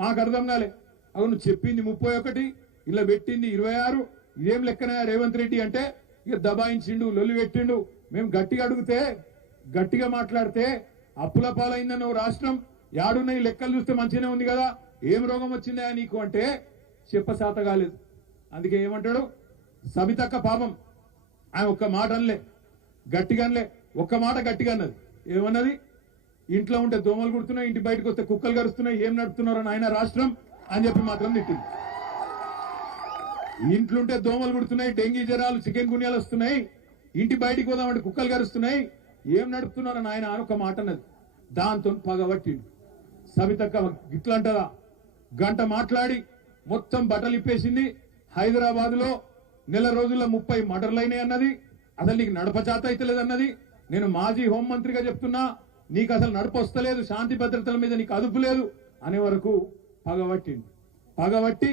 మాకు అర్థం కాలే. అవును చెప్పింది 31, ఇలా పెట్టింది 26, ఇదేం లెక్కన రేవంత్ రెడ్డి అంటే ఇక దబాయించిండు, లొల్లి పెట్టిండు. మేము గట్టిగా అడిగితే, గట్టిగా మాట్లాడితే అప్పుల పాలైందన్న రాష్ట్రం యాడున్న ఈ లెక్కలు చూస్తే మంచిగానే ఉంది కదా, ఏం రోగం వచ్చిందా నీకు అంటే చెప్పసాత కాలేదు. అందుకే ఏమంటాడు, సబితక్క పాపం ఆయన ఒక్క మాట అనలే, గట్టిగా అనలే, ఒక్క మాట గట్టిగా అన్నది. ఏమన్నది? ఇంట్లో ఉంటే దోమలు కుడుతున్నాయి, ఇంటి బయటకు వస్తే కుక్కలు గరుస్తున్నాయి, ఏం నడుపుతున్నారని ఆయన రాష్ట్రం అని చెప్పి మాత్రం తిట్టింది. ఇంట్లుంటే దోమలు కుడుతున్నాయి, డెంగీ జ్వరాలు, చికెన్ గున్యాలు వస్తున్నాయి, ఇంటి బయటికి పోదామంటే కుక్కలు గరుస్తున్నాయి, ఏం నడుపుతున్నారని ఆయన ఒక మాట అన్నది. దాంతో పగబట్టిండు. సబితక్క ఇట్లంటదా? గంట మాట్లాడి మొత్తం బట్టలు ఇప్పేసింది. హైదరాబాద్ లో నెల రోజుల్లో 30 మర్డర్లైనాయి అన్నది. అసలు నీకు నడపచాత అయితే లేదన్నది. నేను మాజీ హోంమంత్రిగా చెప్తున్నా, నీకు అసలు నడపొస్తలేదు, శాంతి భద్రతల మీద నీకు అదుపు లేదు అనే వరకు పగబట్టింది. పగబట్టి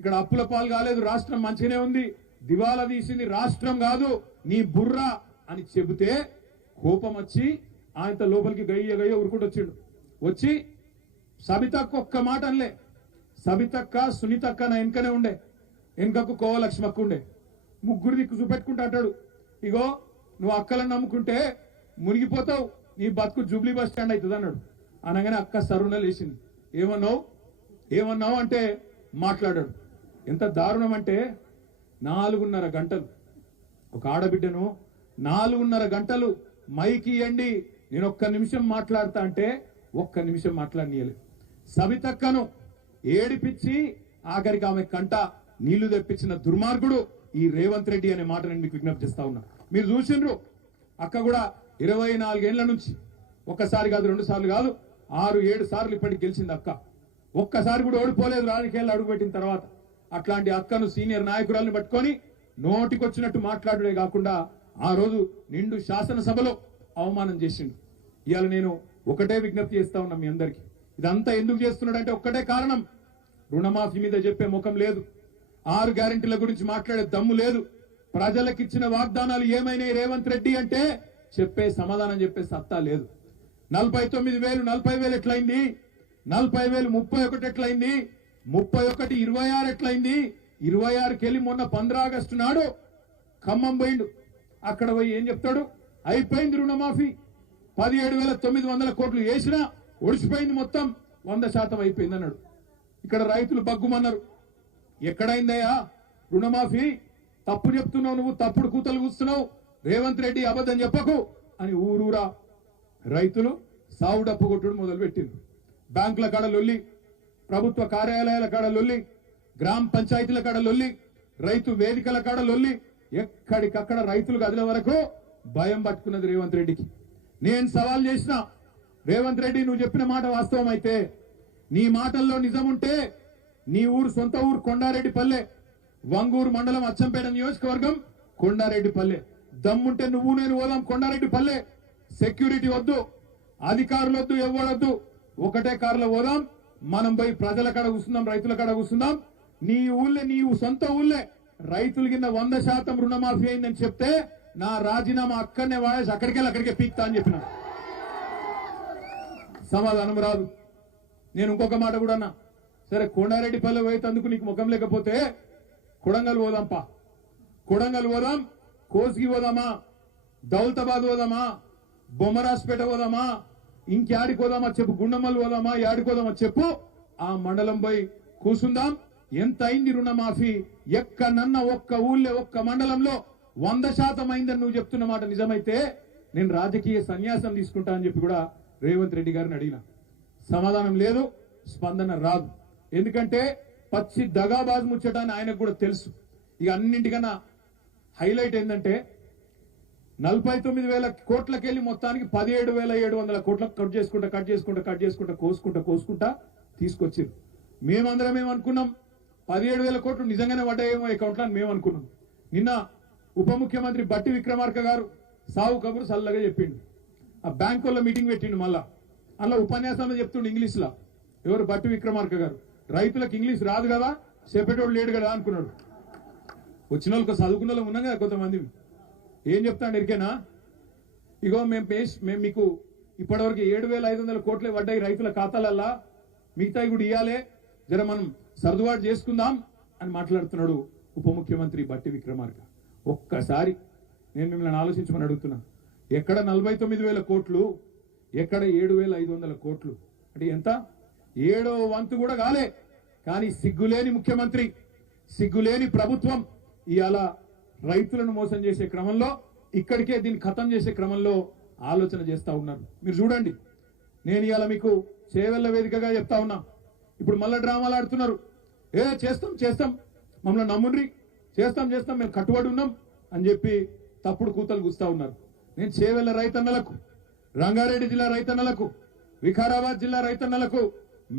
ఇక్కడ అప్పుల పాలు కాలేదు, రాష్ట్రం మంచిగానే ఉంది, దివాలా తీసింది రాష్ట్రం కాదు నీ బుర్ర అని చెబితే కోపం వచ్చి ఆయనతో లోపలికి గయ్య ఉరుకుంటూ వచ్చిండు. వచ్చి సబితక్క ఒక్క మాట అనలే. సబితక్క, సునీతక్క నా వెనుకనే ఉండే, వెనుకకు కోవలక్ష్మక్క ఉండే. ముగ్గురు దిక్కు చూపెట్టుకుంటా అంటాడు, ఇగో నువ్వు అక్కలను నమ్ముకుంటే మునిగిపోతావు, నీ బతుకు జూబ్లీ బస్ స్టాండ్ అవుతుంది అన్నాడు. అనగానే అక్క సరుణ లేచింది. ఏమన్నావు అంటే మాట్లాడాడు. ఎంత దారుణం అంటే 4.5 గంటలు ఒక ఆడబిడ్డను 4.5 గంటలు మైకి ఇయ్యండి, నేను ఒక్క నిమిషం మాట్లాడతా అంటే ఒక్క నిమిషం మాట్లాడనీయలేదు. సబితక్కను ఏడిపించి ఆఖరికి ఆమె కంట నీళ్లు తెప్పించిన దుర్మార్గుడు ఈ రేవంత్ రెడ్డి అనే మాట నేను మీకు విజ్ఞప్తి చేస్తా ఉన్నా. మీరు చూసిండ్రు, అక్క కూడా 24 ఏళ్ల నుంచి ఒక్కసారి కాదు, 2 సార్లు కాదు, 6-7 సార్లు ఇప్పటికి గెలిచింది అక్క. ఒక్కసారి కూడా ఓడిపోలేదు రాజకీయాల్లో అడుగుపెట్టిన తర్వాత. అట్లాంటి అక్కను సీనియర్ నాయకురాలను పట్టుకొని నోటికొచ్చినట్టు మాట్లాడడే కాకుండా ఆ రోజు నిండు శాసనసభలో అవమానం చేసిండు. ఇవాళ నేను ఒకటే విజ్ఞప్తి చేస్తా ఉన్నా మీ అందరికీ, ఇదంతా ఎందుకు చేస్తున్నాడంటే ఒక్కటే కారణం, రుణమాఫీ మీద చెప్పే ముఖం లేదు, 6 గ్యారెంటీల గురించి మాట్లాడే దమ్ము లేదు, ప్రజలకిచ్చిన వాగ్దానాలు ఏమైనాయి రేవంత్ రెడ్డి అంటే చెప్పే సమాధానం చెప్పే సత్తా లేదు. 49,000 40,000 ఎట్లయింది, 40,000 31 ఎట్లయింది, 31 26 ఎట్లయింది, 26కి వెళ్ళి మొన్న 15 ఆగస్టు నాడు ఖమ్మం పోయిండు. అక్కడ పోయి ఏం చెప్తాడు, అయిపోయింది రుణమాఫీ, 17,900 కోట్లు వేసినా ఒడిసిపోయింది, మొత్తం 100% అయిపోయింది అన్నాడు. ఇక్కడ రైతులు బగ్గుమన్నారు, ఎక్కడైందయ్యా రుణమాఫీ, తప్పు చెప్తున్నావు నువ్వు, తప్పుడు కూతలు కూస్తున్నావు, రేవంత్ రెడ్డి అబద్ధం చెప్పకు అని ఊరూరా రైతులు సావు డప్పు కొట్టుడు మొదలు పెట్టిండ్రు. బ్యాంకుల కాడ లొల్లి, ప్రభుత్వ కార్యాలయాల కాడ లొల్లి, గ్రామ పంచాయతీల కాడ లొల్లి, రైతు వేదికల కాడ లొల్లి, ఎక్కడికక్కడ రైతులు గదిల వరకు భయం పట్టుకున్నది రేవంత్ రెడ్డికి. నేను సవాల్ చేసిన, రేవంత్ రెడ్డి నువ్వు చెప్పిన మాట వాస్తవం అయితే, నీ మాటల్లో నిజం ఉంటే, నీ ఊరు సొంత ఊరు కొండారెడ్డిపల్లె, వంగూరు మండలం అచ్చంపేట నియోజకవర్గం కొండారెడ్డిపల్లె, దమ్ముంటే నువ్వు నేను పోదాం కొండారెడ్డిపల్లె, సెక్యూరిటీ వద్దు, అధికారులు వద్దు, ఎవ్వడొద్దు, ఒకటే కారులో పోదాం, మనం పోయి ప్రజల కాడ కూర్చుందాం, రైతుల కాడ కూర్చుందాం, నీ ఊళ్ళే, నీ సొంత ఊళ్ళే రైతుల కింద 100% రుణమాఫీ అయిందని చెప్తే నా రాజీనామా అక్కడనే వాడేసి అక్కడికే పీక్తా అని చెప్పిన. సమాధానం రాదు. నేను ఇంకొక మాట కూడా అన్నా, సరే కొండారెడ్డిపల్లె పోయేందుకు నీకు ముఖం లేకపోతే కొడంగల్ పోదాంపా, కొడంగల్ పోదాం, కోసిగి పోదామా, దౌలతాబాద్ పోదామా, బొమ్మరాజ్పేట పోదామా, ఇంకేడికి పోదామా చెప్పు, గుండమల్లి పోదామా, ఏడికోదామా చెప్పు, ఆ మండలం పోయి కూసుందాం. ఎంత అయింది రుణమాఫీ, ఎక్కడన్నా ఒక్క ఊళ్ళో ఒక్క మండలంలో 100% అయిందని నువ్వు చెప్తున్న మాట నిజమైతే నేను రాజకీయ సన్యాసం తీసుకుంటా అని చెప్పి కూడా రేవంత్ రెడ్డి గారిని అడిగిన. సమాధానం లేదు, స్పందన రాదు. ఎందుకంటే పచ్చి దగాబాజ్ ముచ్చటాన్ని ఆయనకు కూడా తెలుసు. ఇక అన్నింటికన్నా హైలైట్ ఏంటంటే 49,000 కోట్లకెళ్ళి మొత్తానికి 17,700 కోట్లకు కట్ చేసుకుంటా కోసుకుంటా తీసుకొచ్చారు. మేమందరం ఏమనుకున్నాం, 17,000 కోట్లు నిజంగానే పడ్డాయేమో అకౌంట్లో అని మేము అనుకున్నాం. నిన్న ఉప ముఖ్యమంత్రి బట్టి విక్రమార్క గారు సావు కబురు సల్లగా చెప్పిండు. ఆ బ్యాంకుల్లో మీటింగ్ పెట్టిండు, మళ్ళా అలా ఉపన్యాసంలో చెప్తుండు ఇంగ్లీష్ లా. ఎవరు? బట్టి విక్రమార్క గారు. రైతులకు ఇంగ్లీష్ రాదు కదా, చెప్పేటోడు లేడు కదా అనుకున్నాడు. వచ్చిన వాళ్ళకి చదువుకున్న వాళ్ళు ఉన్నాం కదా కొంతమంది. ఏం చెప్తాను ఎరికేనా, ఇగో మేము మీకు ఇప్పటివరకు 7,500 కోట్లే పడ్డాయి రైతుల ఖాతాలల్లా, మిగతాయి కూడా ఇవ్వాలి, జర మనం సర్దుబాటు చేసుకుందాం అని మాట్లాడుతున్నాడు ఉప ముఖ్యమంత్రి బట్టి విక్రమార్క. ఒక్కసారి నేను మిమ్మల్ని ఆలోచించమని అడుగుతున్నా, ఎక్కడ 49,000 కోట్లు, ఎక్కడ 7,500 కోట్లు, అంటే ఎంత? 7వ వంతు కూడా కాలే. కానీ సిగ్గులేని ముఖ్యమంత్రి, సిగ్గులేని ప్రభుత్వం ఇవాళ రైతులను మోసం చేసే క్రమంలో, ఇక్కడికే దీన్ని ఖతం చేసే క్రమంలో ఆలోచన చేస్తా ఉన్నారు. మీరు చూడండి, నేను ఇవాళ మీకు చేవెళ్ల వేదికగా చెప్తా ఉన్నా, ఇప్పుడు మళ్ళా డ్రామాలు ఆడుతున్నారు. చేస్తాం చేస్తాం, మమ్మల్ని నమ్ముండ్రి, చేస్తాం చేస్తాం, మేము కట్టుబడి ఉన్నాం అని చెప్పి తప్పుడు కూతలు గుస్తా ఉన్నారు. నేను చేవెళ్ల రైతన్నలకు, రంగారెడ్డి జిల్లా రైతన్నలకు, వికారాబాద్ జిల్లా రైతన్నలకు,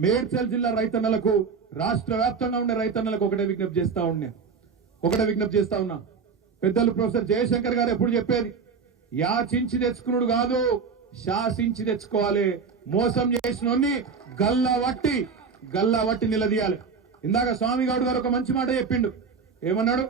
మేడ్చల్ జిల్లా రైతన్నలకు, రాష్ట్ర వ్యాప్తంగా ఉండే రైతన్నలకు ఒకటే విజ్ఞప్తి చేస్తా ఉన్నా. పెద్దలు ప్రొఫెసర్ జయశంకర్ గారు ఎప్పుడు చెప్పేది, యాచించి తెచ్చుకున్నాడు కాదు, శాసించి తెచ్చుకోవాలి. మోసం చేసినోన్ని గల్లా వట్టి నిలదీయాలి. ఇందాక స్వామి గౌడ్ గారు ఒక మంచి మాట చెప్పిండు. ఏమన్నాడు?